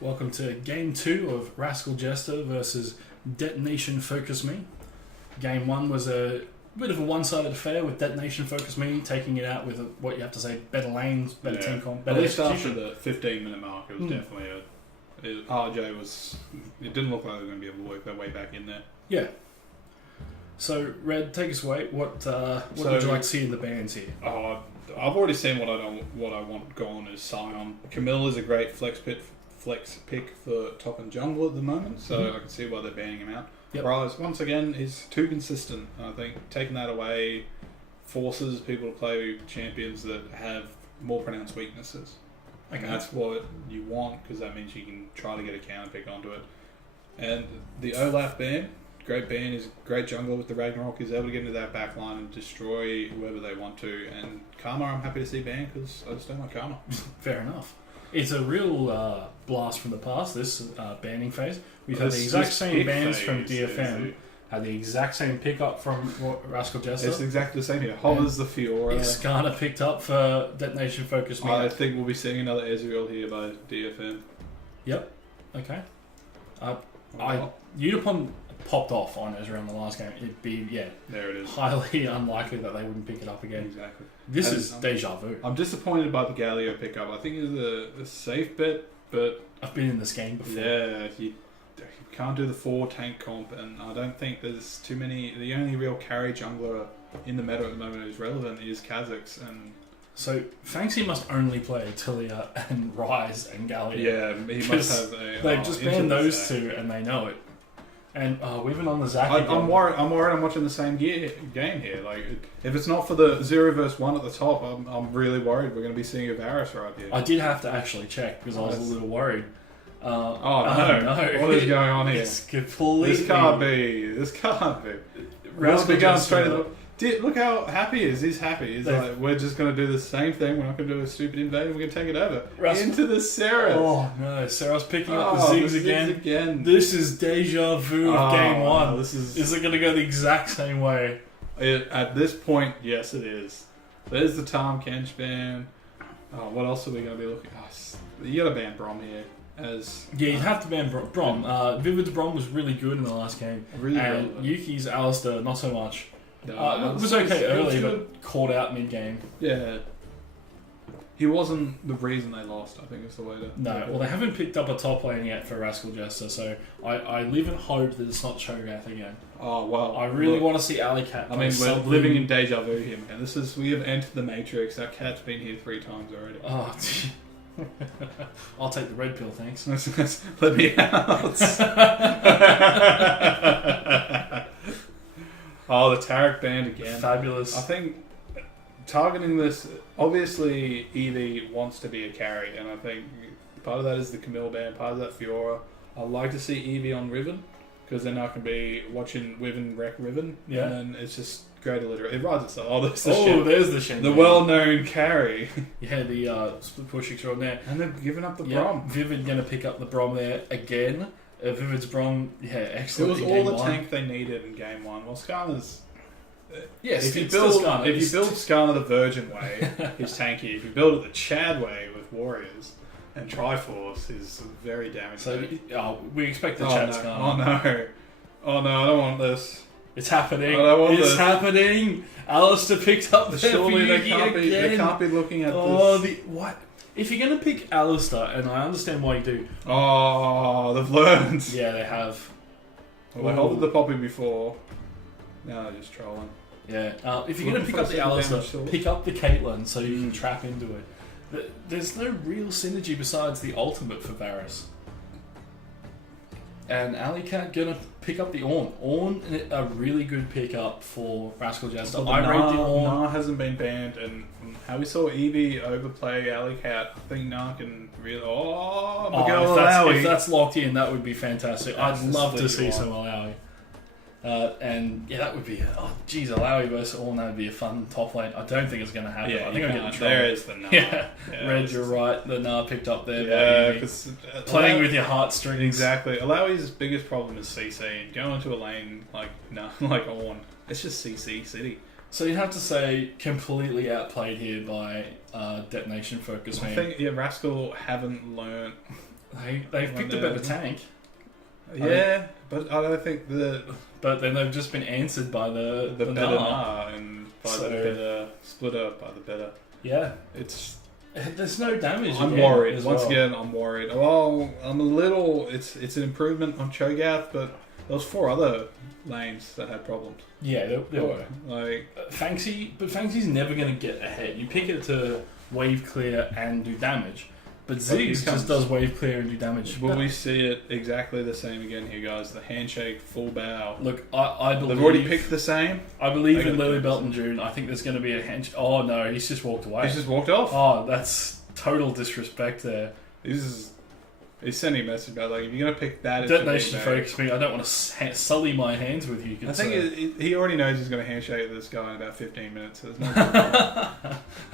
Welcome to Game 2 of Rascal Jester versus Detonation Focus Me. Game 1 was a bit of a one-sided affair with Detonation Focus Me taking it out with what you have to say, better lanes, better team comp, better At least execution. after the 15-minute mark, it was definitely RJ was... It didn't look like they were going to be able to work their way back in there. Yeah. So, Red, take us away. What would you like to see in the bans here? I've already seen what I want gone is Scion. Camille is a great flex pick for top and jungle at the moment, so I can see why they're banning him out. Yep. Bris, once again, is too consistent. I think taking that away forces people to play champions that have more pronounced weaknesses. Okay. And that's what you want, because that means you can try to get a counter pick onto it. And the Olaf ban, great ban, is great jungler with the Ragnarok, is able to get into that back line and destroy whoever they want to. And Karma, I'm happy to see ban, because I just don't like Karma. Fair enough. It's a real blast from the past, this banning phase. We've had the exact same bans from DFM, had the exact same pickup from Rascal Jester. It's exactly the same here. Hovers the Fiora. Iskana picked up for Detonation Focus Me. I think we'll be seeing another Ezreal here by DFM. Yep. Okay. Unipon popped off on Ezreal in the last game. It'd be, there it is. Highly unlikely that they wouldn't pick it up again. Exactly. This is deja vu. I'm disappointed by the Galio pickup. I think it's a safe bet, but... I've been in this game before. Yeah, you can't do the 4 tank comp, and I don't think there's too many... The only real carry jungler in the meta at the moment who's relevant is Kha'Zix, and... So, Fanxi must only play Tilia and Ryze and Galio. Yeah, he must have a... They've just banned those two, and they know it. And we've been on the Zac again. I'm worried I'm watching the same game here. Like, if it's not for the 0 versus 1 at the top, I'm really worried we're going to be seeing a Varus right here. I did have to actually check because I was a little worried. No. No. What is going on here? It's completely... This can't be. Rascal going straight to the... Look how happy he is. He's happy. He's like, we're just going to do the same thing. We're not going to do a stupid invasion. We're going to take it over. Into the Seraph. Oh, no. Sarah's picking up the Ziggs again. This is deja vu of Game 1. No, is it going to go the exact same way? At this point, yes, it is. There's the Tom Kench ban. What else are we going to be looking at? You got to ban Brom here. You'd have to ban Brom. Vivid's Brom was really good in the last game. And Yuki's Alistair, not so much. It was okay early, but caught out mid-game. Yeah. He wasn't the reason they lost, I think is the way to... No, well, they haven't picked up a top lane yet for Rascal Jester, so I live in hope that it's not Cho'Gath again. Oh, well... I really want to see Alley Cat. I mean, we're living in deja vu here, man. We have entered the Matrix. Our cat's been here 3 times already. Oh, I'll take the red pill, thanks. Let me out. Oh, the Tarek band again. Fabulous. I think targeting this... Obviously, Eevee wants to be a carry, and I think part of that is the Camille band, part of that Fiora. I'd like to see Eevee on Riven, because then I can be watching Riven wreck Riven, and then it's just great alliteration. It rides itself. Oh, there's the Shen. The well-known carry. Yeah, the split push extraordinaire. And they've given up the Brom. Vivid going to pick up the Brom there again. Vivid's Brom, excellent. It was all the tank they needed in Game 1. Well, Skarner's... Yes, if you build Skarner the Virgin way, he's tanky. If you build it the Chad way with Warriors and Triforce, is very damaging. So we expect the Chad Skarner. Oh no, I don't want this. It's happening. It's happening. Alistair picked up the Surely they can't be looking at this. What? If you're going to pick Alistair, and I understand why you do. Oh, they've learned. Yeah, they have. Well, they holded the Poppy before. Now they're just trolling. Yeah. If you're going to pick up the Alistair, pick up the Caitlyn so you can trap into it. There's no real synergy besides the ultimate for Varus. And Alley Cat going to pick up the Ornn. Ornn, a really good pickup for Rascal Jester. I rate the Ornn. Nah hasn't been banned, and how we saw Eevee overplay Alley Cat, I think Nah can really... If that's locked in, that would be fantastic. I'd love to see some Alawi. That would be... Alawi versus Ornn, that would be a fun top lane. I don't think it's going to happen. I think I'm getting trouble. There is the Nah. Red, you're right. The Nah picked up there. Yeah, because... Playing with your heartstrings. Exactly. Alawi's biggest problem is CC. And going into a lane like Ornn, it's just CC City. So you'd have to say completely outplayed here by Detonation Focus Me. I think Rascal haven't learnt They've picked a better tank. Yeah, but I don't think But then they've just been answered by the better Nah. and by the better splitter, by the better. Yeah. There's no damage. I'm worried. Once again, I'm worried. Well, I'm a little... It's an improvement on Cho'Gath, but there was 4 other lanes that had problems. Yeah, there were. Like Fangsy's never going to get ahead. You pick it to wave clear and do damage. But Ziggs just does wave clear and do damage. Will we see it exactly the same again here, guys? The handshake, full bow. Look, I believe... They've already picked the same? I believe in Lily Belt and June. I think there's going to be a handshake. Oh, no, he's just walked away. He's just walked off? Oh, that's total disrespect there. He's sending a message about, like, if you're going to pick that... Detonation focus me. I don't want to sully my hands with you. I think he already knows he's going to handshake this guy in about 15 minutes. So there's no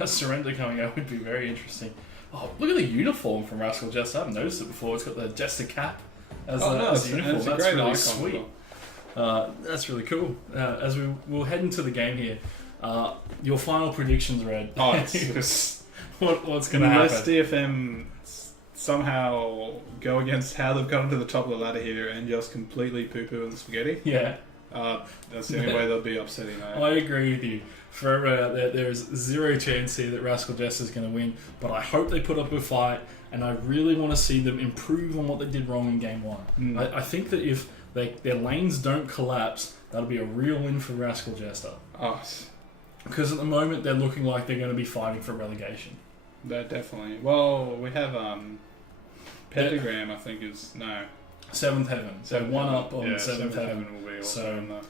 a surrender coming up would be very interesting. Oh, look at the uniform from Rascal Jester. I haven't noticed it before. It's got the Jester cap as the uniform. That's really sweet. That's really cool. As we'll head into the game here, your final predictions, Red. Oh, it's what's going to happen? Unless DFM somehow go against how they've gotten to the top of the ladder here and just completely poo-poo in the spaghetti. Yeah. That's the only way they'll be upsetting. I agree with you. For everyone out there is zero chance here that Rascal Jester is going to win, but I hope they put up a fight, and I really want to see them improve on what they did wrong in Game 1. I think that if their lanes don't collapse, that'll be a real win for Rascal Jester. Because at the moment, they're looking like they're going to be fighting for relegation. That definitely. Well, we have Pentagram, I think, is... No. 7th Heaven. So one up on 7th Heaven. Will be so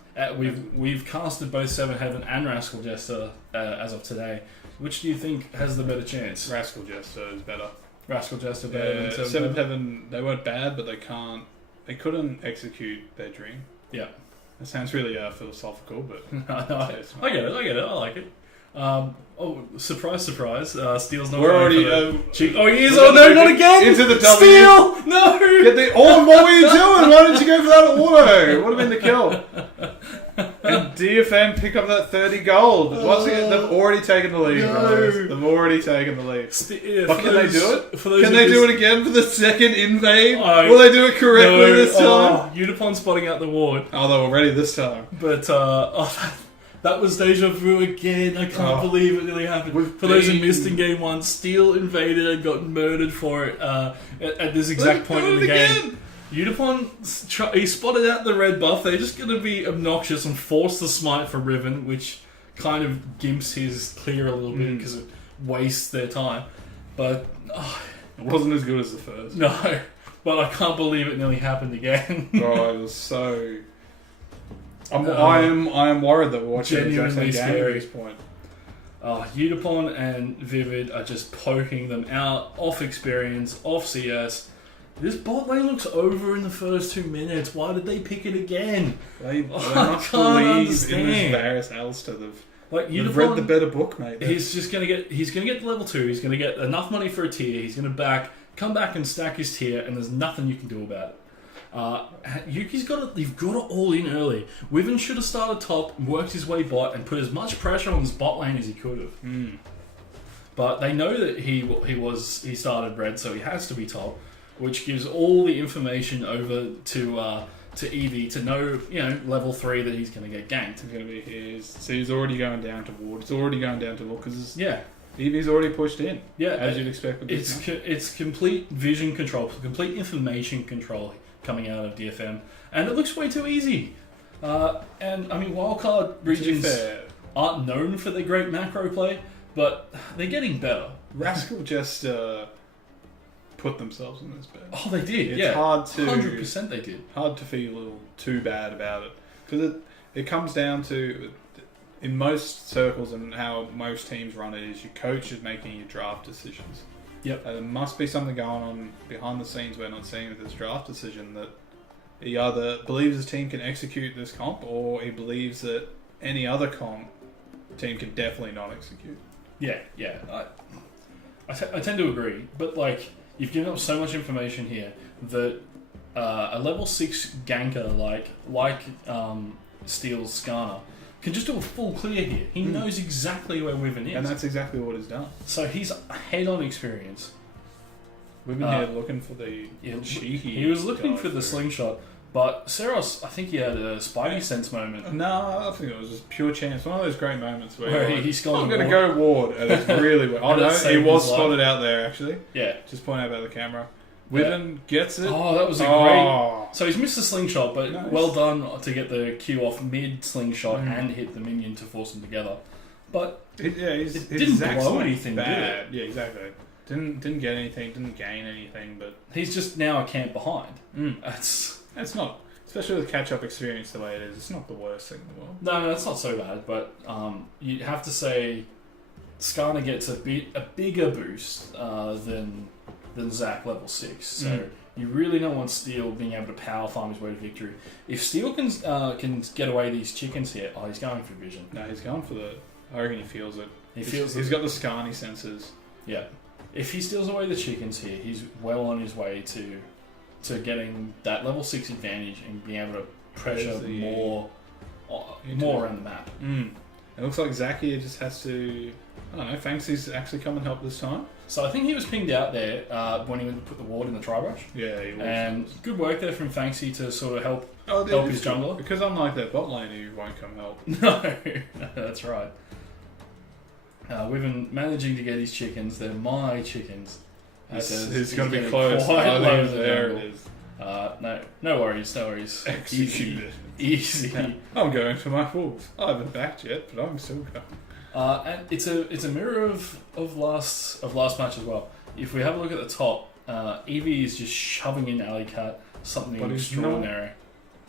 we've casted both 7th Heaven and Rascal Jester as of today. Which do you think has the better chance? Rascal Jester is better. Rascal Jester better than 7th Heaven. They weren't bad, but they couldn't execute their dream. Yeah. That sounds really philosophical, but I get it. I like it. Surprise! Steel's not. We're already. Oh, he is! Oh no, not again! Into the W. Steel! No! Get the. Oh, what were you doing? Why didn't you go for that auto? It would have been the kill. And DFM pick up that 30 gold. Once again, they've already taken the lead, guys. They've already taken the lead. But can they do it? Can they do it again for the second invade? Will they do it correctly this time? Unipon spotting out the ward. Oh, they were ready this time. But, that was deja vu again. I can't believe it really happened. For those who missed in Game 1, Steel invaded and got murdered for it at this exact point in the game. Unipon, he spotted out the red buff. They're just going to be obnoxious and force the smite for Riven, which kind of gimps his clear a little bit because it wastes their time. But it wasn't as good as the first. No, but I can't believe it nearly happened again. It was so... I am worried that we're watching genuinely scary at this point. Unipon and Vivid are just poking them out, off experience, off CS. This bot lane looks over in the first 2 minutes. Why did they pick it again? They must believe in this Varus Alistair. They've read the better book, mate. He's gonna get to level 2. He's gonna get enough money for a tier. He's gonna come back and stack his tier, and there's nothing you can do about it. Yuki's you've got it all in early. Wyvern should have started top, worked his way bot, and put as much pressure on this bot lane as he could have. But they know that he started red, so he has to be top, which gives all the information over to Eevee to know, level 3 that he's going to get ganked. He's going to be his. So he's already going down to ward. He's already going down to look because Eevee's already pushed in. Yeah, as you'd expect with this. It's complete vision control, complete information control coming out of DFM, and it looks way too easy. And I mean, wildcard regions aren't known for their great macro play, but they're getting better. Rascal just put themselves in this bed. Oh, they did. It's hard to 100% they did. Hard to feel too bad about it because it comes down to, in most circles and how most teams run it, is your coach is making your draft decisions. Yep. There must be something going on behind the scenes we're not seeing with this draft decision, that he either believes his team can execute this comp, or he believes that any other comp team can definitely not execute. Yeah. I tend to agree, but you've given up so much information here that a level 6 ganker like Steel's Skarner can just do a full clear here. He knows exactly where Wyvern is. And that's exactly what he's done. So he's ahead on experience. We've been here looking for the cheeky. He was looking for the slingshot, but Seros, I think he had a spidey sense moment. No, I think it was just pure chance. One of those great moments where he's gone. I'm going to go Ward, and it's really. Oh no, he was spotted out there actually. Yeah, just point out about the camera. Withen gets it. Oh, that was a great. So he's missed the slingshot, but well done to get the Q off mid slingshot and hit the minion to force them together. But it didn't blow anything, bad. did it? Yeah, exactly. Didn't get anything. Didn't gain anything. But he's just now a camp behind. That's not, especially with catch-up experience the way it is. It's not the worst thing in the world. No, that's not so bad. But you have to say, Skarner gets a bigger boost than Zach level 6. So you really don't want Steel being able to power farm his way to victory. If Steel can get away these chickens here, he's going for vision. No, he's going for the. I reckon he feels it. He's got the Skarny senses. Yeah. If he steals away the chickens here, he's well on his way to getting that level 6 advantage and being able to pressure more around the map. It looks like Zach here just has to. I don't know. Fangsy's actually come and help this time. So I think he was pinged out there when he went to put the ward in the tri-brush. Yeah, he was. And good work there from Fangsy to sort of help his jungler. Because unlike that bot lane, he won't come help. No, that's right. We've been managing to get his chickens. They're my chickens. He says he's going to be close. There it is. No worries. Executed. Easy. I'm going for my wolves. I haven't backed yet, but I'm still going. And it's a mirror of last match as well. If we have a look at the top, Eevee is just shoving in Alleycat something extraordinary.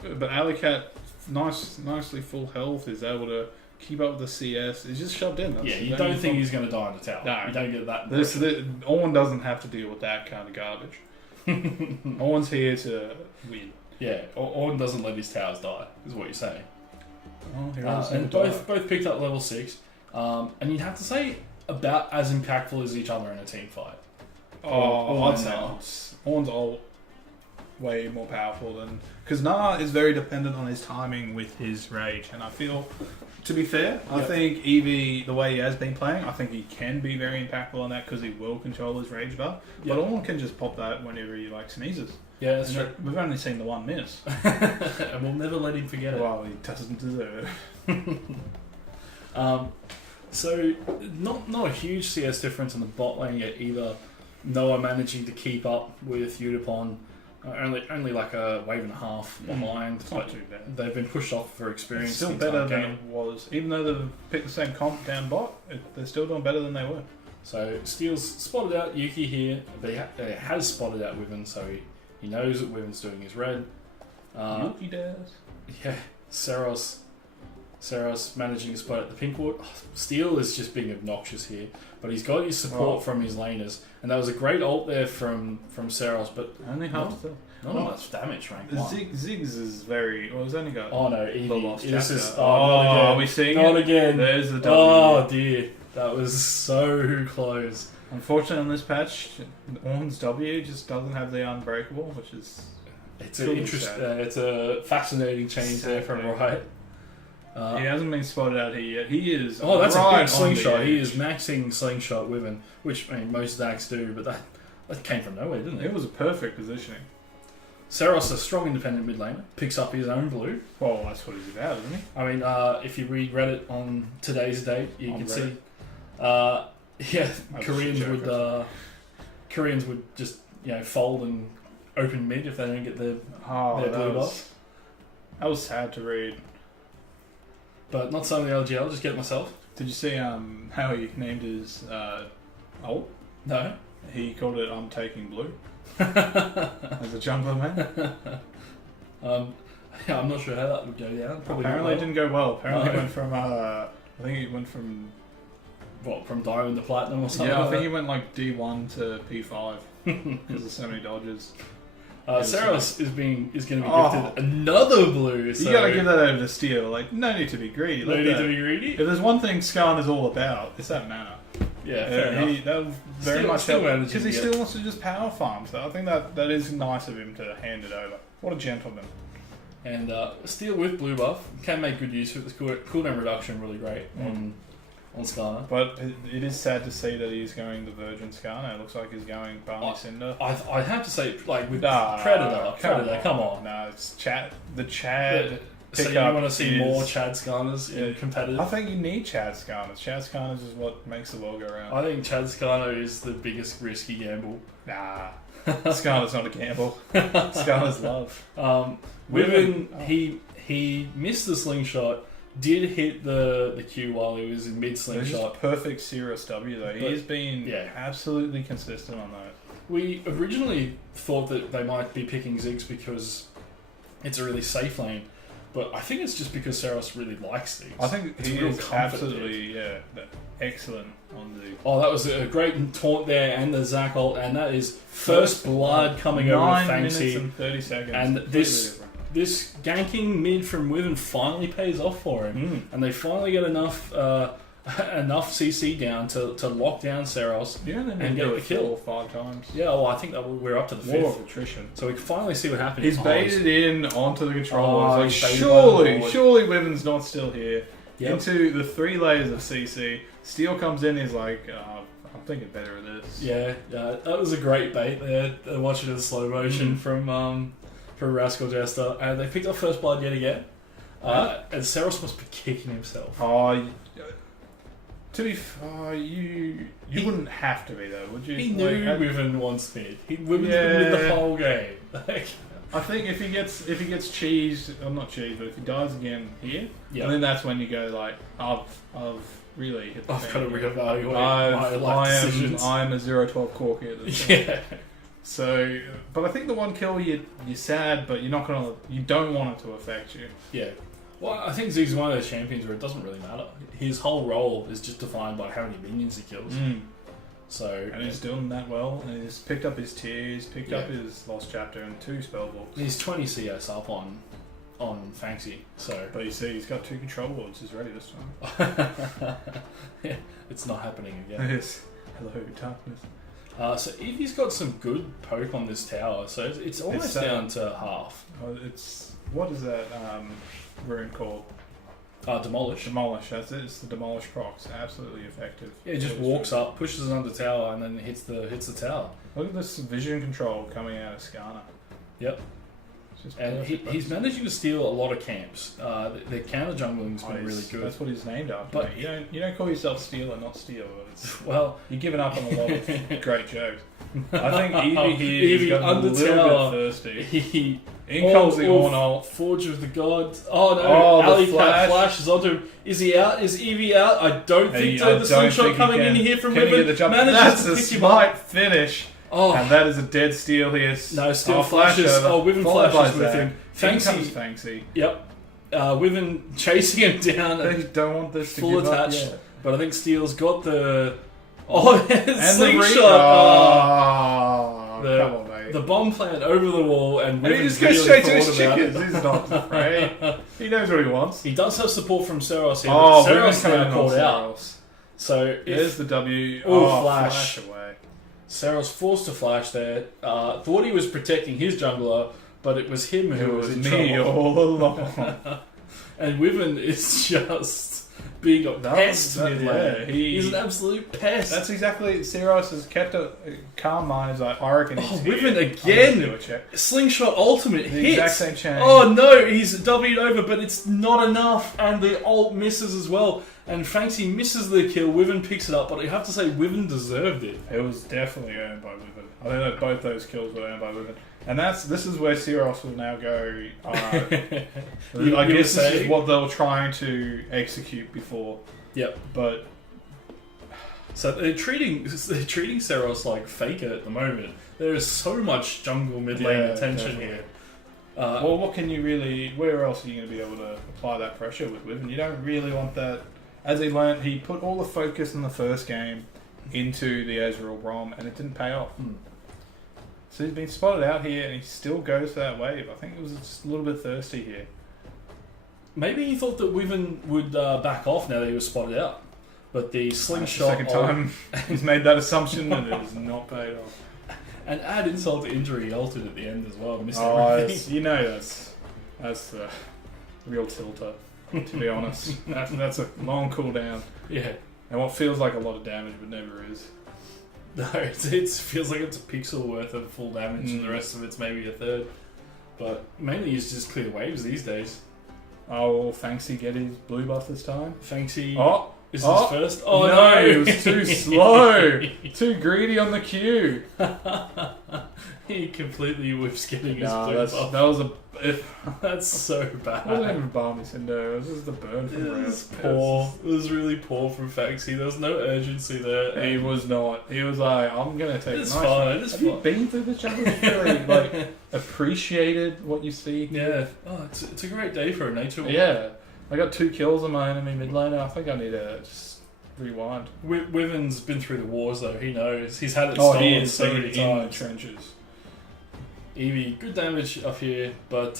But Alleycat, nicely full health, is able to keep up with the CS. He's just shoved in. You don't think he's going to die in the tower. No. You don't get that. Ornn doesn't have to deal with that kind of garbage. Ornn's here to win. Yeah, Ornn doesn't let his towers die, is what you're saying. And both picked up level 6. And you'd have to say about as impactful as each other in a team fight. I'd say Ornn's all way more powerful than... Because Nah is very dependent on his timing with his rage. And I feel, to be fair, I think Eevee, the way he has been playing, I think he can be very impactful on that because he will control his rage buff. But Ornn can just pop that whenever he sneezes. Yeah, that's true. We've only seen the one miss. And we'll never let him forget it. Well, he doesn't deserve it. So, not a huge CS difference in the bot lane yet either. Noah managing to keep up with Udapon. Only like a wave and a half behind. It's not too bad. They've been pushed off for experience. It's still better than it was. Even though they've picked the same comp down bot, they're still doing better than they were. So, Steel's spotted out Yuki here. But he has spotted out Wyvern, so he knows that Wyvern's doing his red. Yuki does. Yeah, Saros managing to spot at the pink ward. Steel is just being obnoxious here, but he's got his support from his laners, and that was a great ult there from Saros, but only half still. Not much damage rank. Ziggs is very. Well, he's only got. Oh no, the lost chapter. Are we seeing not it? Again. There's the W. Oh dear, that was so close. Unfortunately, on this patch, Ornn's W just doesn't have the unbreakable, which is. It's it's a fascinating change there from Riot. He hasn't been spotted out here yet. He is. Oh, that's right a big slingshot. He is maxing slingshot with him, which most Dags do, but that came from nowhere, didn't it? It was a perfect positioning. Saros, a strong independent mid laner, picks up his own blue. Well, that's what he's about, isn't he? I mean, if you read Reddit on today's date, you can see. Koreans would just fold and open mid if they don't get their blue buff. That was sad to read. But not some of the LJL, just get it myself. Did you see how he named his ult? No. He called it I'm Taking Blue. As a jungler, man. I'm not sure how that would go down. Apparently it didn't go well. Apparently it went from, I think it went from... What, from Diamond to Platinum or something? Yeah, I think he went like D1 to P5 because there's so many dodges. Saros is going to be gifted another blue. So you got to give that over to Steel. Like, no need to be greedy. No need to be greedy? If there's one thing Skarn is all about, it's that mana. Yeah, fair enough. That very much help because he still wants to just power farm. So I think that is nice of him to hand it over. What a gentleman. And Steel with blue buff can make good use of it. The cooldown reduction really great on on Skarner. But it is sad to see that he's going the Virgin Skarner. It looks like he's going Barney Cinder. I have to say, like, with Predator, come on. No, it's Chad. The Chad. So you want to see more Chad Skarners in competitive? I think you need Chad Skarners. Chad Skarners is what makes the world go round. I think Chad Skarner is the biggest risky gamble. Nah. Skarner's not a gamble. Skarner's love. Wyvern, he missed the slingshot, did hit the Q while he was in mid slingshot. Perfect Cirrus W though. He's been absolutely consistent on that. We originally thought that they might be picking Ziggs because it's a really safe lane, but I think it's just because Saros really likes Ziggs. I think he is absolutely excellent on the... Oh, that was a great taunt there, and the Zac ult, and that is first blood coming over Fancy. 9 minutes and 30 seconds. And this ganking mid from Wyvern finally pays off for him, and they finally get enough CC down to lock down Saros and get the kill 4 or 5 times. Yeah, well, I think that we're up to the 5th. War of attrition. So we can finally see what happens. He's baited in onto the controller. Surely Wyvern's not still here. Yep. Into the 3 layers of CC. Steel comes in, he's like, I'm thinking better of this. Yeah, that was a great bait there. Watching it in slow motion from Rascal Jester. And they picked up first blood yet again. And Saros must be kicking himself. You wouldn't have to be though, would you? He knew Wyvern wants mid. Wyvern's been mid the whole game. I think if he gets cheesed, or not cheesed, but if he dies again here, and then that's when you go like, I've really hit the I've got to reevaluate my life decisions. I'm a 0-12 corky at this point. Yeah. So, but I think the one kill you're sad, but you don't want it to affect you. Yeah. Well, I think Ziggs is one of those champions where it doesn't really matter. His whole role is just defined by how many minions he kills. So, and he's doing that well. And he's picked up his tiers, picked up his Lost Chapter and 2 spellbooks. He's 20 CS up on Fancy. So, but you see, he's got 2 control wards. He's ready this time. Yeah, it's not happening again. Yes. Hello, darkness. So Evie's got some good poke on this tower. So it's almost down to half. What is that rune called? Demolish. Demolish, that's it. It's the Demolish procs. Absolutely effective. Yeah, it just walks up, pushes under tower, and then hits the tower. Look at this vision control coming out of Skarner. Yep. And he's managing to steal a lot of camps. The counter jungling's been really good. That's what he's named after. But you don't call yourself Stealer, not Steal. Well, you're giving up on a lot of great jokes. I think Evie here is got a little bit thirsty. In comes the Ornal. Forge of the God. Oh no, Alley Cat flashes onto him. Is he out? Is Evie out? I don't think so. The slingshot coming in here from Wyvern. That's a smart finish. Oh. And that is a dead steal here. No, Steel flashes. Wyvern flashes with him. Fancy. Yep. Wyvern chasing him down. They don't want this to full give attached. up. Yeah. But I think Steel's got the... and slingshot. Come on, mate. The bomb plant over the wall, and he just goes straight to his chickens. He's not afraid. He knows what he wants. He does have support from Saros here. Saros now called out. So there's the W. Flash away. Saros forced to flash there. Thought he was protecting his jungler, but it was him who was in trouble. All along. And Wyvern is just being a pest mid lane. He's an absolute pest. That's exactly. Saros has kept a calm mind. He's like, I reckon he's Wyvern again. Slingshot ultimate the hits. Exact same chain. Oh no, he's W'd over, but it's not enough, and the ult misses as well. And Fancy misses the kill. Wyvern picks it up, but you have to say Wyvern deserved it. It was definitely earned by Wyvern. I think that both those kills were earned by Wyvern. And this is where Saros will now go. I guess this is what they were trying to execute before. Yep. But so they're treating Saros like Faker at the moment. There is so much jungle mid lane attention here. Well, what can you really? Where else are you going to be able to apply that pressure with Wyvern? You don't really want that. As he learned, he put all the focus in the first game into the Ezreal Rom, and it didn't pay off. So he's been spotted out here, and he still goes for that wave. I think it was just a little bit thirsty here. Maybe he thought that Wyvern would back off now that he was spotted out. But the slingshot... Second time he's made that assumption, and it has not paid off. And add insult to injury, he ulted at the end as well. Missed everything. You know that's the real tilter, to be honest. That's a long cooldown. Yeah. And what feels like a lot of damage but never is. No, it feels like it's a pixel worth of full damage and the rest of it's maybe a third. But mainly you just clear waves these days. Oh, will Fanxy get his blue buff this time? Fanxy is his first. Oh no, it was too slow. Too greedy on the Q. He completely whiffs getting his blue buff. That was a... That's so bad. It wasn't even Balmy Cinder, it was just the burn from It was poor. It was really poor from Fanxy. There was no urgency there. He was not. He was like, I'm going to take it's a nice fine. one. It's Have fine. you been through the jungle? Really, like, appreciated what you see? Yeah. Oh, it's a great day for a nature walk. Yeah. I got 2 kills on my enemy mid laner. I think I need to just rewind. Wyvern's been through the wars though. He knows. He's had it Oh, stolen he is so many in the times. trenches. Eevee, good damage up here, but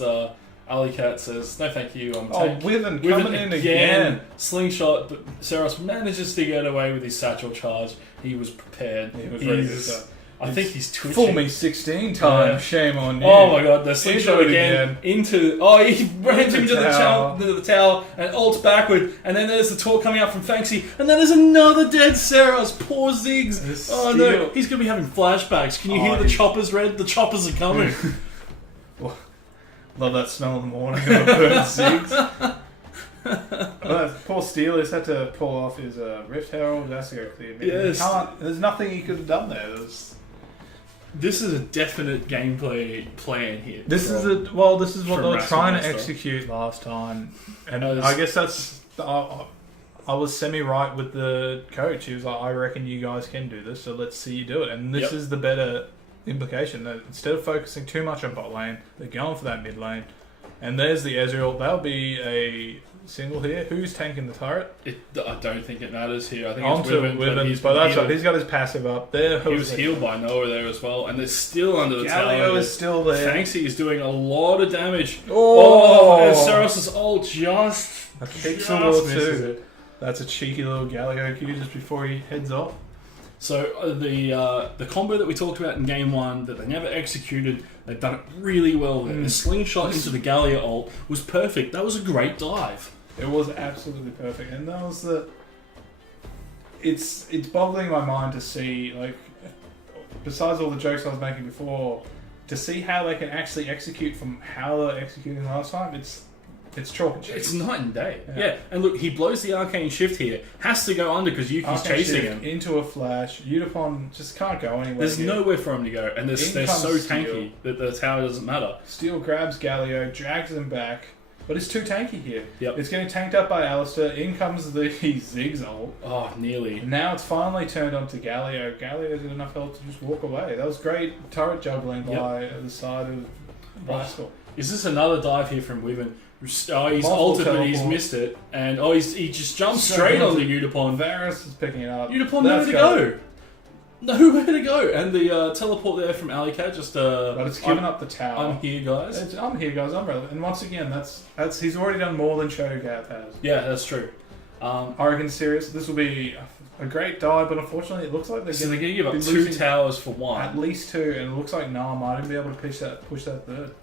Alley Cat says, no thank you, I'm Oh, tank. Wyvern coming in again. Slingshot, but Seros manages to get away with his satchel charge. He was prepared. He was ready to start. I think he's twitching. Fool me 16 times, Yeah. shame on you. Oh my god, the slingshot Into it again. Into... Oh, he runs Into into tower. the tower and ults backward. And then there's the torque coming out from Fanxy. And then there's another dead Seros. Poor Ziggs. Oh no, he's going to be having flashbacks. Can you hear the choppers, Red? The choppers are coming. Love that smell in the morning of a burnt Ziggs. Poor Steelers had to pull off his Rift Herald. That's to go clear. Yes. There's nothing he could have done there. This is a definite gameplay plan here. This is what they were Rascal trying to Master. execute last time, and As- I guess that's. I was semi-right with the coach. He was like, I reckon you guys can do this, so let's see you do it. And this is the better implication. That instead of focusing too much on bot lane, they're going for that mid lane. And there's the Ezreal. That'll be a single here. Who's tanking the turret? I don't think it matters here. I think On it's to Wyvern, Wyvern, but that's right. He's got his passive up. There, he was healed by Noah there as well, and they're still under the tower. Galio is still there. Fanxy is doing a lot of damage. Oh! And Seros' ult just A pixel or misses two. it. That's a cheeky little Galio Q just before he heads off. So the combo that we talked about in game 1 that they never executed, they've done it really well there. The slingshot into the Galio ult was perfect. That was a great dive. It was absolutely perfect, and that was the. It's boggling my mind to see, like, besides all the jokes I was making before, to see how they can actually execute from how they were executing last time. It's chalk and cheese. It's night and day. Yeah, and look, he blows the arcane shift here. Has to go under because Yuki's Arcane chasing shift him. into a flash. Udapon just can't go anywhere. There's here. nowhere for him to go, and they're In so comes tanky that the tower doesn't matter. Steel grabs Galio, drags him back, but it's too tanky here. Yep. It's getting tanked up by Alistair. In comes the Ziggs ult. Oh, nearly. Now it's finally turned on to Galio. Galio's got enough health to just walk away. That was great turret juggling by the side of Rascal. Is this another dive here from Wyvern? Oh, he's Multiple altered, but he's teleport. missed it. And he just jumped straight onto Udapon. Varus is picking it up. Udapon nowhere to go. Nowhere to go. And the teleport there from Alicat just... But it's giving up the tower. I'm here, guys. I'm here, guys. I'm relevant. And once again, that's he's already done more than Shoutcasters has. Yeah, that's true. I reckon serious. This will be a great dive, but unfortunately, it looks like they're So going they're going to give up be 2 losing towers for 1. at least 2, and it looks like Nah might even be able to push that third.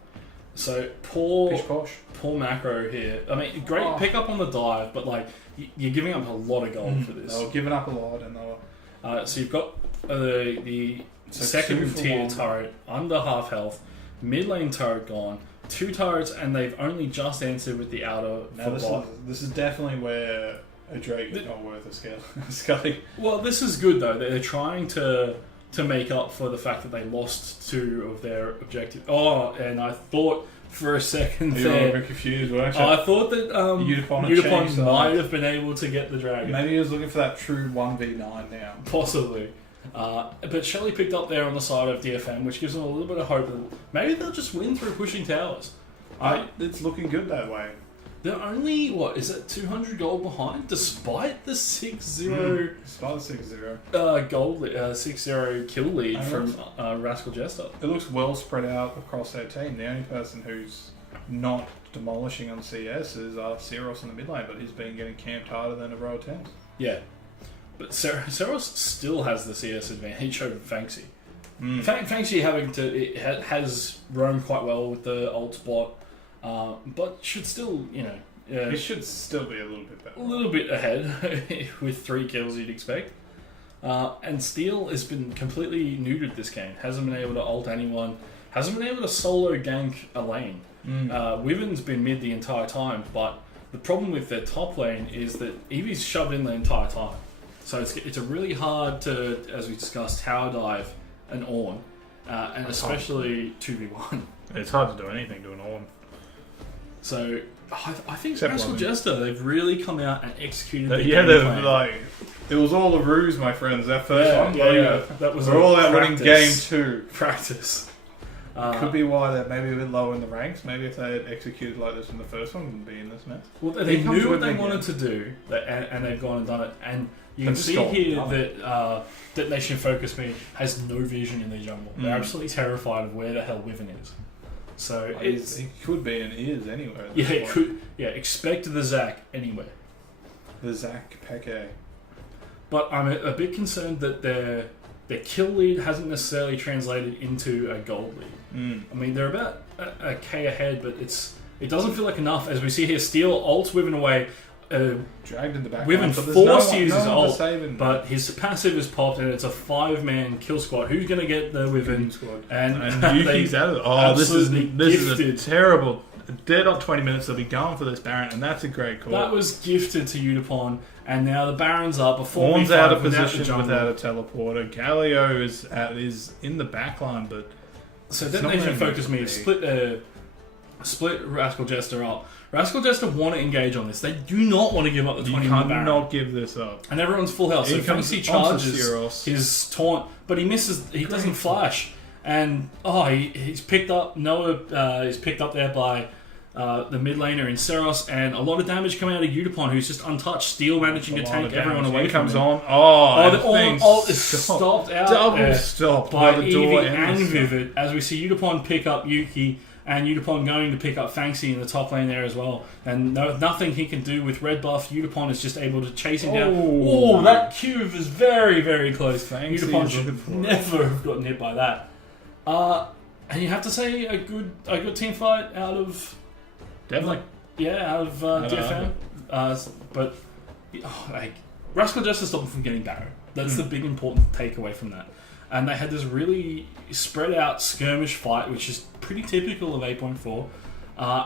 So poor Pish posh. macro here. I mean, great pick up on the dive, but like you're giving up a lot of gold for this. They were giving up a lot, and they were. So you've got the So second 2 for tier 1. turret under half health, mid lane turret gone, 2 turrets, and they've only just answered with the outer Now for bot. this is definitely where a Drake is not worth a scale. Scully. Well, this is good though. They're trying to make up for the fact that they lost 2 of their objectives. Oh, and I thought for a second You were a there. bit confused, weren't you? I thought that Udapon had Udapon changed might sides. have been able to get the dragon. Maybe he was looking for that true 1v9 now. Possibly. But Shelley picked up there on the side of DFM, which gives them a little bit of hope that maybe they'll just win through pushing towers. It's looking good that way. They're only, 200 gold behind, despite the 6-0 Despite the 6-0. gold 6-0 kill lead I from Rascal Jester. It looks well spread out across their team. The only person who's not demolishing on CS is Seros in the mid lane, but he's been getting camped harder than a row of 10s. Yeah. But Seros still has the CS advantage over Fanxy. Fanxy has roamed quite well with the ult spot, but should still, He should still be a little bit better. A little bit ahead with 3 kills you'd expect. And Steel has been completely neutered this game. Hasn't been able to ult anyone. Hasn't been able to solo gank a lane. Wyvern's been mid the entire time, but the problem with their top lane is that Eevee's shoved in the entire time. So it's a really hard to, as we discussed, tower dive an Ornn, and especially 2v1. It's hard to do anything to an Ornn. So I think Except Rascal one. Jester, they've really come out and executed the Yeah, game they're plan. like, it was all a ruse, my friends. That first one, That was we're all out winning practice. game 2. Practice. Could be why they're maybe a bit lower in the ranks. Maybe if they had executed like this in the first one, wouldn't be in this mess. Well, they He comes knew what with they me wanted again. to do, and they've gone and done it. And you They've can just see gone here done that Detonation Focus Me has no vision in their jungle. They're absolutely terrified of where the hell Wyvern is. So it's It could be and is anywhere. at yeah, this it point. could expect the Zac anywhere. The Zac Peke. But I'm a bit concerned that their kill lead hasn't necessarily translated into a gold lead. I mean, they're about a K ahead, but it doesn't feel like enough. As we see here, Steel ults Wyvern away. Dragged in the back. Wyvern but there's forced to one- use his one to ult, save him. but his passive is popped, and it's a 5-man kill squad. Who's going to get the Wyvern? Squad. And Yuki's out of it. Oh, this is gifted. a terrible. Dead on 20 minutes, they'll be going for this Baron, and that's a great call. That was gifted to Udapon, and now the Baron's up. Ornn's out of without the position jungle. without a teleporter. Galio is in the back line, but So it's not Detonation where it Focus needs Me to be. split Rascal Jester up. Rascal Jester want to engage on this. They do not want to give up the 20 you minute Baron. cannot give this up. And everyone's full health. So Here comes Fancy onto charges Syros. his taunt, but he misses. He doesn't flash, and he's picked up. Noah is picked up there by the mid laner in Seros, and a lot of damage coming out of Udapon, who's just untouched. Steel managing to tank everyone away He from comes him. on. The thing ult is stopped out Double there stopped by the door Eevee and the Vivid, as we see Udapon pick up Yuki, and Udapon going to pick up Fanxi in the top lane there as well. And nothing he can do with red buff. Udapon is just able to chase him down. Oh, that Q is very, very close. Fanxi Udapon is looking should for it. never have gotten hit by that. And you have to say a good team fight out of Definitely. out of DFM. But Rascal Jester stopped them from getting Baron. That's the big important takeaway from that. And they had this really spread out skirmish fight, which is pretty typical of 8.4.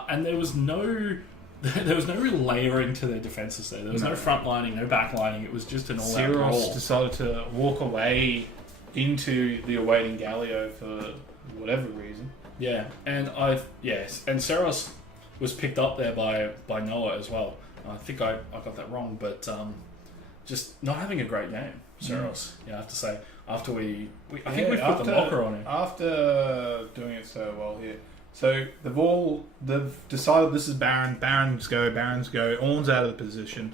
And there was no real layering to their defenses there. There was no front lining, no back lining. It was just an all-out brawl. Syros decided to walk away into the awaiting Galio for whatever reason. Yeah, and and Seros was picked up there by Noah as well. I think I got that wrong, but just not having a great game, Seros. Yeah, I have to say. After I think we put the locker on him. After doing it so well here. So they've decided this is Baron. Barons go. Ornn's out of the position.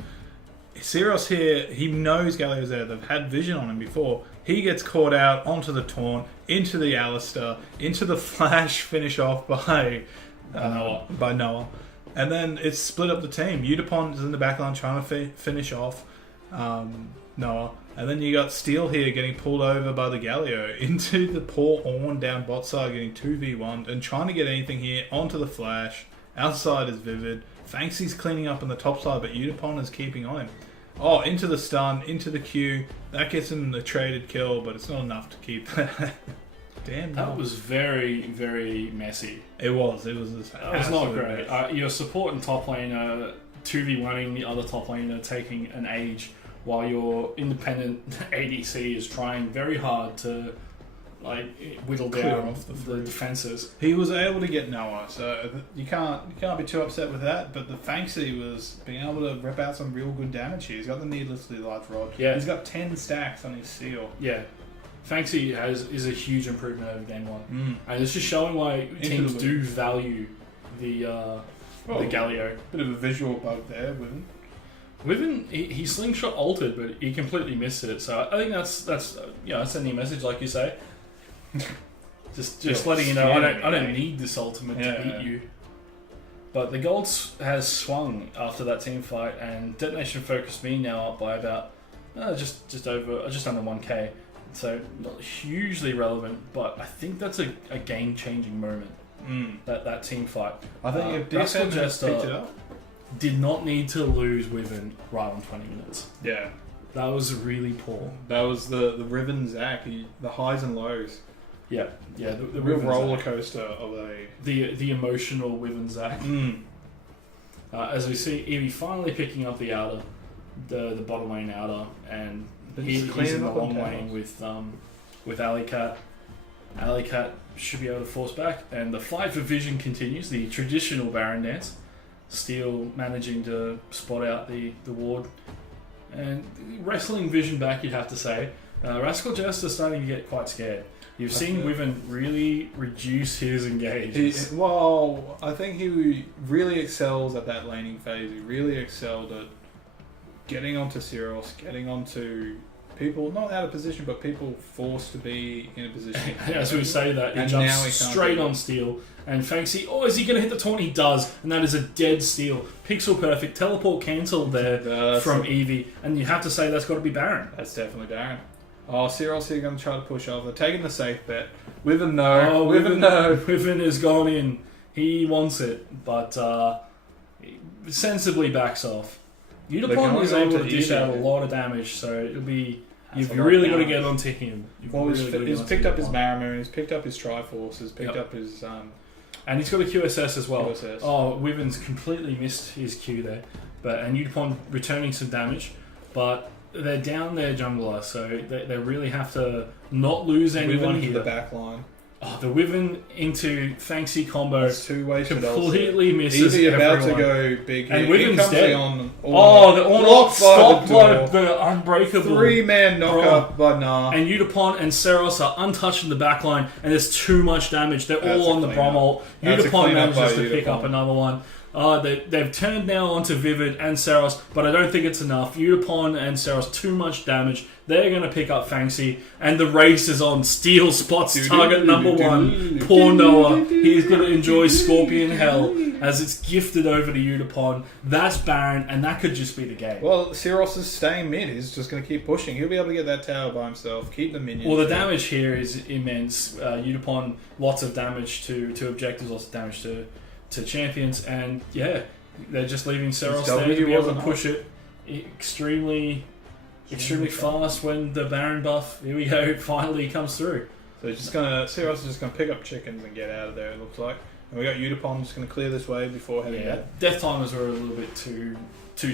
Syros here, he knows Galio's there. They've had vision on him before. He gets caught out onto the taunt, into the Alistair, into the flash finish off by Noah. And then it's split up the team. Udapon is in the backline trying to finish off Noah. And then you got Steel here getting pulled over by the Galio into the poor Ornn down bot side, getting 2v1 and trying to get anything here onto the flash. Outside is Vivid. Fanxy's cleaning up on the top side, but Udapon is keeping on him. Oh, into the stun, into the Q. That gets him the traded kill, but it's not enough to keep that. Damn. That was very, very messy. It was. It was not great. Your support and top laner 2v1ing the other top laner, taking an age, while your independent ADC is trying very hard to whittle down off the defenses. He was able to get Noah, so you can't be too upset with that. But the Fanxy was being able to rip out some real good damage here. He's got the needlessly large rod. Yeah. He's got 10 stacks on his seal. Yeah. Fanxy is a huge improvement over game one. And it's just showing why teams do value the Galio. Bit of a visual bug there with him. Wyvern, he slingshot altered, but he completely missed it. So I think that's sending a message, like you say. just letting you know, I don't need this ultimate to beat you. But the gold has swung after that team fight, and Detonation Focus Me now up by about just under 1k. So not hugely relevant, but I think that's a game changing moment. That team fight. I think if Rascal DFM has Jester picked it up, did not need to lose Wyvern right on 20 minutes. Yeah. That was really poor. That was the Riven Zach, the highs and lows. Yeah, the real Wyvern roller Zach. coaster of a... The emotional Wyvern Zach. As we see Eevee finally picking up the outer, the bottom lane outer, and he's in the long lane with Alleycat. Alleycat should be able to force back, and the fight for vision continues, the traditional Baron dance. Steel managing to spot out the ward. And wrestling vision back, you'd have to say. Rascal Jester starting to get quite scared. You've seen Wyvern really reduce his engages. I think he really excels at that laning phase. He really excelled at getting onto Cyros, getting onto people not out of position, but people forced to be in a position. As we say that, he jumps straight on Steel. And Fanxy, is he going to hit the taunt? He does. And that is a dead Steel. Pixel perfect. Teleport cancelled there from Eevee. And you have to say that's got to be Baron. That's definitely Baron. Cyros here going to try to push off. They're taking the safe bet. Wyvern no. Wyvern has gone in. He wants it. But sensibly backs off. Unipon is able to dish out a lot of damage. So it'll be... You've really got to get onto him. He's picked up his Maramoon. He's picked up his Triforce. He's picked up his... And he's got a QSS as well. QSS. Wyvern's completely missed his Q there. And Unipon returning some damage. But they're down their jungler, so they really have to not lose anyone here. The back line. The Wyvern into Fanxy combo two-way completely misses Eevee everyone. about to go big here. And Wyvern's dead. The Ornn stopped by the Unbreakable. 3-man knockup by Nah. And Udapon and Seros are untouched in the back line, and there's too much damage. They're all on the Brom ult. Udapon manages to pick up another one. They've turned now onto Vivid and Seros, but I don't think it's enough. Udapon and Seros, too much damage. They're going to pick up Fanxy, and the race is on. Steel spots target number 1. Poor Noah. He's going to enjoy Scorpion Hell as it's gifted over to Udapon. That's Baron, and that could just be the game. Well, Cyros is staying mid. He's just going to keep pushing. He'll be able to get that tower by himself, keep the minions. Well, the damage here is immense. Udapon, lots of damage to objectives, lots of damage to champions, and they're just leaving Seros there to be able to push it extremely fast when the Baron buff, here we go, finally comes through. So Seros is just gonna pick up chickens and get out of there, it looks like. And we got Udapon just gonna clear this wave before heading out. Death timers were a little bit too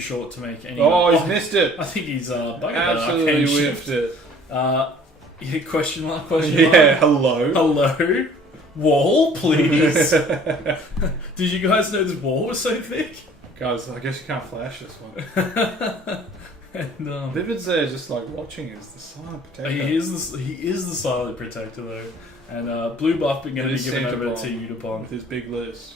short to make any. He's missed it. I think he's bugged. Absolutely whiffed it. Question mark. Yeah, hello. Wall, please. Did you guys know this wall was so thick? Guys, I guess you can't flash this one. And, Vivid's there just like watching as the silent protector. He is the silent protector though. And blue buff going to be given over to Udapon. With his big list.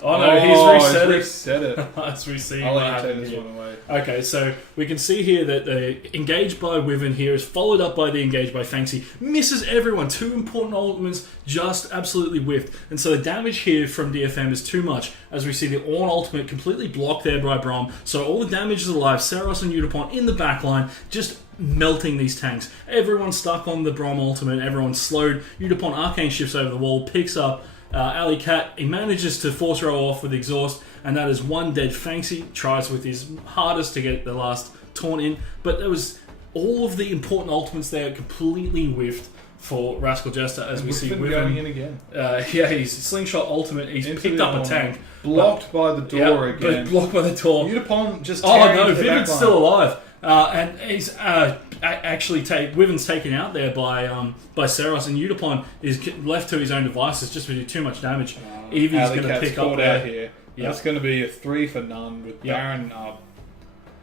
Oh no, he's reset it. Let's receive I'll what let you happened take this here. one away. Okay, so we can see here that the engage by Wyvern here is followed up by the engage by Fanxy. Misses everyone. 2 important ultimates just absolutely whiffed. And so the damage here from DFM is too much, as we see the Ornn ultimate completely blocked there by Brom. So all the damage is alive. Seros and Udapon in the backline, just melting these tanks. Everyone's stuck on the Brom ultimate. Everyone's slowed. Udapon arcane shifts over the wall, picks up Alleycat. He manages to force row off with exhaust, and that is one dead. Fanxy tries with his hardest to get the last taunt in, but there was all of the important ultimates there completely whiffed for Rascal Jester, as we see Wyvern going in again. He's slingshot ultimate. He's picked up a tank, blocked by the door again. Blocked by the door. Udapon just Vivid's still alive. And he's Wyvern's taken out there by Seros, and Udapon is left to his own devices just with too much damage. Eevee's going to pick up there. Here. That's going to be a 3 for none with Baron up.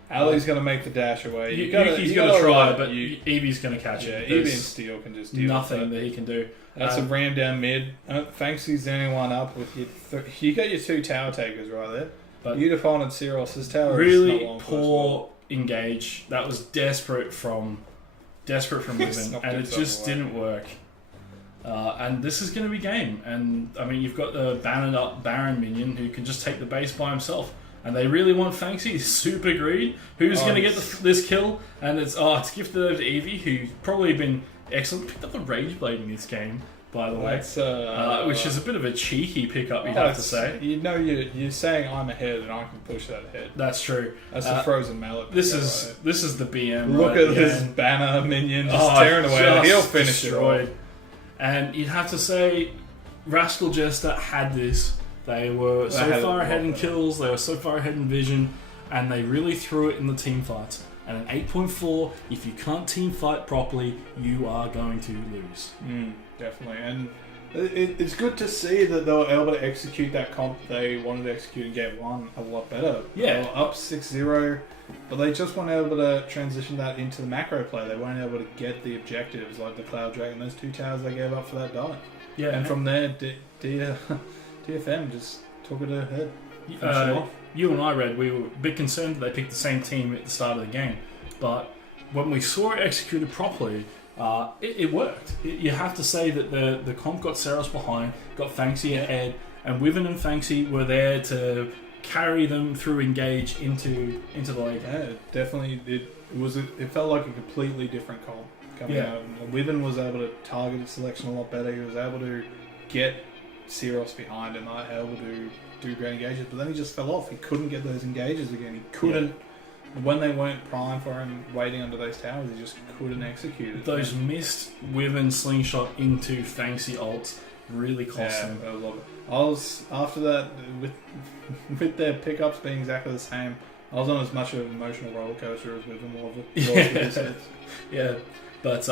Ali's going to make the dash away. Yuki's going to try, but Eevee's going to catch it. Eevee and Steel can just deal nothing with that he can do. That's a ram down mid. Fanxy's the only one up with you got your 2 tower takers right there. But Udapon and Cyros' tower really is not long poor engage. That was desperate from Wyvern, and it just didn't work. And this is going to be game. And I mean, you've got the banned up Baron minion who can just take the base by himself. And they really want Fanxy. He's super green. Who's going to get this kill? And it's gifted over to Eevee, who's probably been excellent. Picked up a Rage Blade in this game. by the way. That's, which is a bit of a cheeky pickup, you'd have to say. You know, you're saying I'm ahead and I can push that ahead. That's true. That's the frozen mallet. This is the BM. Look at this banner minion just tearing away. He'll finish destroyed. It. And you'd have to say, Rascal Jester had this. They were so far ahead in kills, they were so far ahead in vision, and they really threw it in the team fights. And an 8.4, if you can't team fight properly, you are going to lose. Definitely. And it's good to see that they were able to execute that comp they wanted to execute in Game 1 a lot better. Yeah. They were up 6-0, but they just weren't able to transition that into the macro play. They weren't able to get the objectives like the Cloud Dragon, those 2 towers they gave up for that die. Yeah. And from there, DFM just took it ahead. You and I, Red, we were a bit concerned that they picked the same team at the start of the game. But when we saw it executed properly, it worked. You have to say that the comp got Seros behind, got Fanxi ahead, and Wyvern and Fanxi were there to carry them through engage into the late game. Yeah, definitely. It felt like a completely different comp coming out. Wyvern was able to target its selection a lot better. He was able to get Seros behind and not able to do great engages, but then he just fell off. He couldn't get those engages again. He couldn't, when they weren't primed for him waiting under those towers, he just couldn't execute it. Those missed Wyvern slingshot into Fanxi ults really cost them. I love it. I was, after that, with their pickups being exactly the same, I was on as much of an emotional roller coaster as Wyvern was. Yeah, but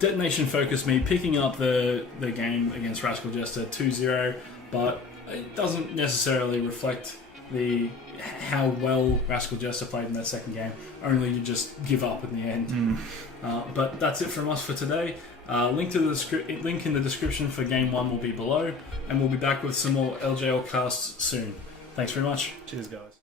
Detonation focused me, picking up the game against Rascal Jester 2-0, but it doesn't necessarily reflect how well Rascal Jester played in that second game, only to just give up in the end. But that's it from us for today. Link in the description for Game 1 will be below, and we'll be back with some more LJL casts soon. Thanks very much. Cheers, guys.